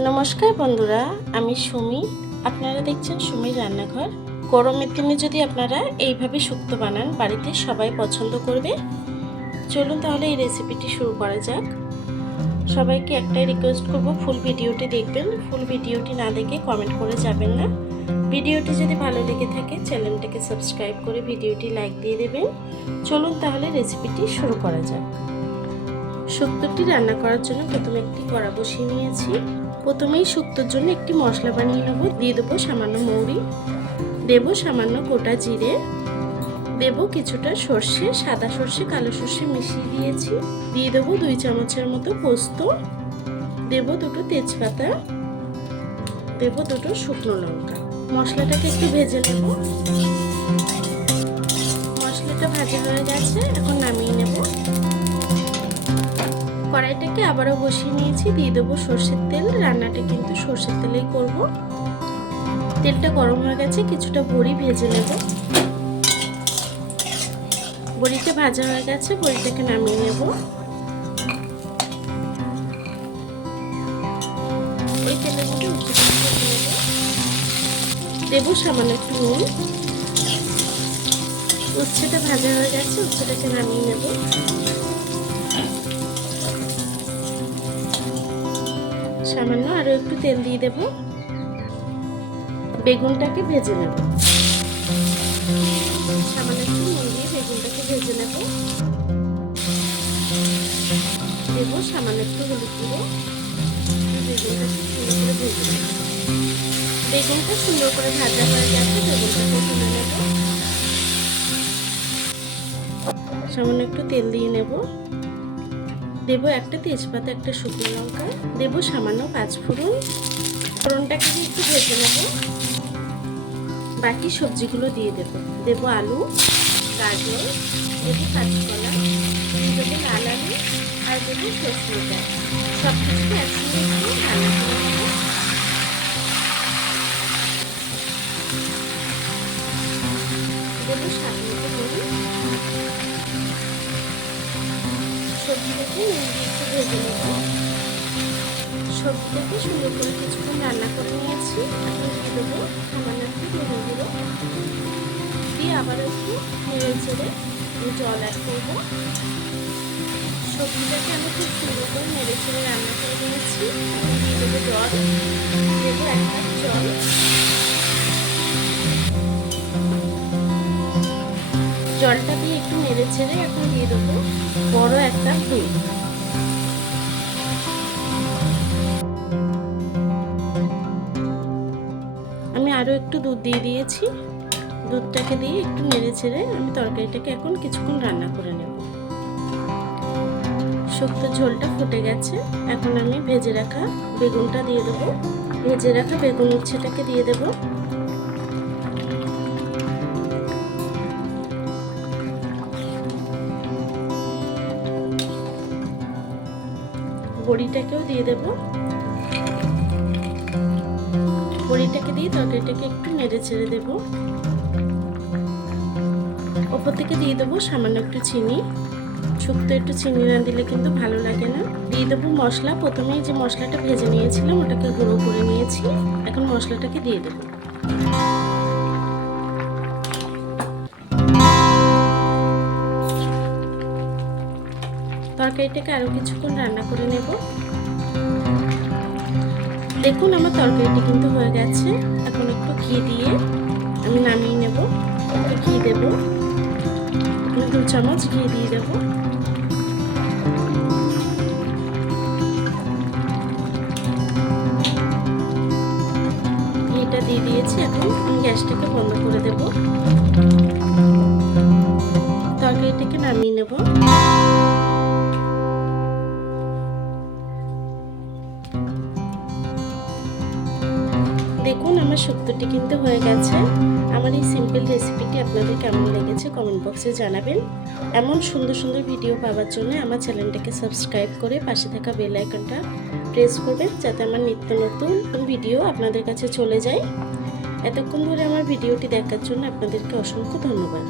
নমস্কার বন্ধুরা, আমি সুমি। আপনারা দেখছেন সুমির রান্নাঘর। গরমের দিনে যদি আপনারা এইভাবে শুক্তো বানান, বাড়িতে সবাই পছন্দ করবে। চলুন তাহলে এই রেসিপিটি শুরু করা যাক। সবাইকে একটাই রিকোয়েস্ট করব ফুল ভিডিওটি দেখবেন। ফুল ভিডিওটি না দেখে কমেন্ট করে যাবেন না। ভিডিওটি যদি ভালো লেগে থাকে চ্যানেলটাকে সাবস্ক্রাইব করে ভিডিওটি লাইক দিয়ে দেবেন। চলুন তাহলে রেসিপিটি শুরু করা যাক। শুক্তোটি রান্না করার জন্য প্রথমে একটি কড়া বসিয়ে নিয়েছি। প্রথমেই শুক্তোর জন্য একটি মশলা বানিয়ে নেব। দিয়ে দেবো সামান্য মৌরি। দেবো সামান্য গোটা জিরে। দেব কিছুটা সর্ষে, সাদা সর্ষে, কালো সর্ষে মিশিয়ে দিয়েছি। দিয়ে দেবো দুই চামচের মতো পোস্ত। দেব দুটো তেজপাতা। দেব দুটো শুকনো লঙ্কা। মশলাটাকে একটু ভেজে নেব। মশলাটা ভাজা হয়ে গেছে, এখন নামিয়ে নেব। কড়াইটাকে আবারও বসিয়ে নিয়েছি। দিয়ে দেবো সর্ষের তেল। রান্নাটা কিন্তু সর্ষের তেলেই করব। তেলটা গরম হয়ে গেছে, কিছুটা বড়ি ভেজে নেব। বড়িটা ভাজা হয়ে গেছে, বড়িটাকে নামিয়ে নেব। ওই দেবো সামান্য একটু নুন। উচ্ছেটা ভাজা হয়ে গেছে, উচ্ছেটাকে নামিয়ে নেব। সামান্য আরও একটু তেল দিয়ে দেব। বেগুনটাকে ভেজে নেব। সামান্য একটু নুন দিয়ে বেগুনটাকে ভেজে নেব। দেব সামান্য একটু হলুদ গুঁড়ো। করে বেগুনটা সুন্দর করে ভাজা হয়ে গেছে, বেগুনটাকে তুলে নেব। সামান্য একটু তেল দিয়ে নেব। দেবো একটা তেজপাতা, একটা শুকনো লঙ্কা, দেবো সামান্য পাঁচ ফোড়ন। ফোড়নটাকে একটু ভেজে নেব। বাকি সবজিগুলো দিয়ে দেবো। দেবো আলু, গাজর, দেবো কাঁচকলা, দেবো লাল আলু, আর দেবো সরষেটা সব কিছুকে একসঙ্গে একটু রান্না করে নেব। দেবো স্বাদ সবজিটাকে নুন ভেজে নেব। সবজিটাকে সুন্দর করে কিছুক্ষণ রান্না করে নিয়েছি। এখন দিয়ে দেবো সামান্য একটু দিয়ে আবার একটু নেড়ে চেড়ে জল অ্যাড করব। সবজিটাকে আমি খুব সুন্দর করে নেড়ে চেড়ে রান্না করে নিয়েছি। দিয়ে দেবো জল। দেবো এক কাপ জল। জলটা দিয়ে একটু নেড়ে ছেড়ে এখন দিয়ে দেবো। বড় একটা দুধ আমি আরও একটু দুধ দিয়ে দিয়েছি। দুধটাকে দিয়ে একটু নেড়ে ছেড়ে আমি তরকারিটাকে এখন কিছুক্ষণ রান্না করে নেব। শুক্তো ঝোলটা ফুটে গেছে। এখন আমি ভেজে রাখা বেগুনটা দিয়ে দেবো। ভেজে রাখা বেগুন উচ্ছেটাকে দিয়ে দেবো। বড়িটাকেও দিয়ে দেব। বড়িটাকে দিয়ে তরকারিটাকে একটু নেড়ে ছেড়ে দেব। ওপর থেকে দিয়ে দেবো সামান্য একটু চিনি। শুক্তো একটু চিনি না দিলে কিন্তু ভালো লাগে না। দিয়ে দেবো মশলা। প্রথমেই যে মশলাটা ভেজে নিয়েছিলাম ওটাকে গুঁড়ো করে নিয়েছি। এখন মশলাটাকে দিয়ে দেবো। তরকারিটাকে আরও কিছুক্ষণ রান্না করে নেব। দেখুন আমার তরকারিটি কিন্তু হয়ে গেছে। এখন একটু ঘি দিয়ে আমি নামিয়ে নেব। একটু ঘি দেবো। দু চামচ ঘি দিয়ে দেব। ঘিটা দিয়ে দিয়েছি। এখন আমি গ্যাসটাকে বন্ধ করে দেব। তরকারিটাকে নামিয়ে নেব। দেখুন আমার শুক্তোটি কিন্তু হয়ে গেছে। আমার এই সিম্পল রেসিপিটি আপনাদের কেমন লেগেছে কমেন্ট বক্সে জানাবেন। এমন সুন্দর সুন্দর ভিডিও পাওয়ার জন্য আমার চ্যানেলটাকে সাবস্ক্রাইব করে পাশে থাকা বেল আইকনটা প্রেস করবেন যাতে আমার নিত্য নতুন ভিডিও আপনাদের কাছে চলে যায়। এতক্ষণ ধরে আমার ভিডিওটি দেখার জন্য আপনাদেরকে অসংখ্য ধন্যবাদ।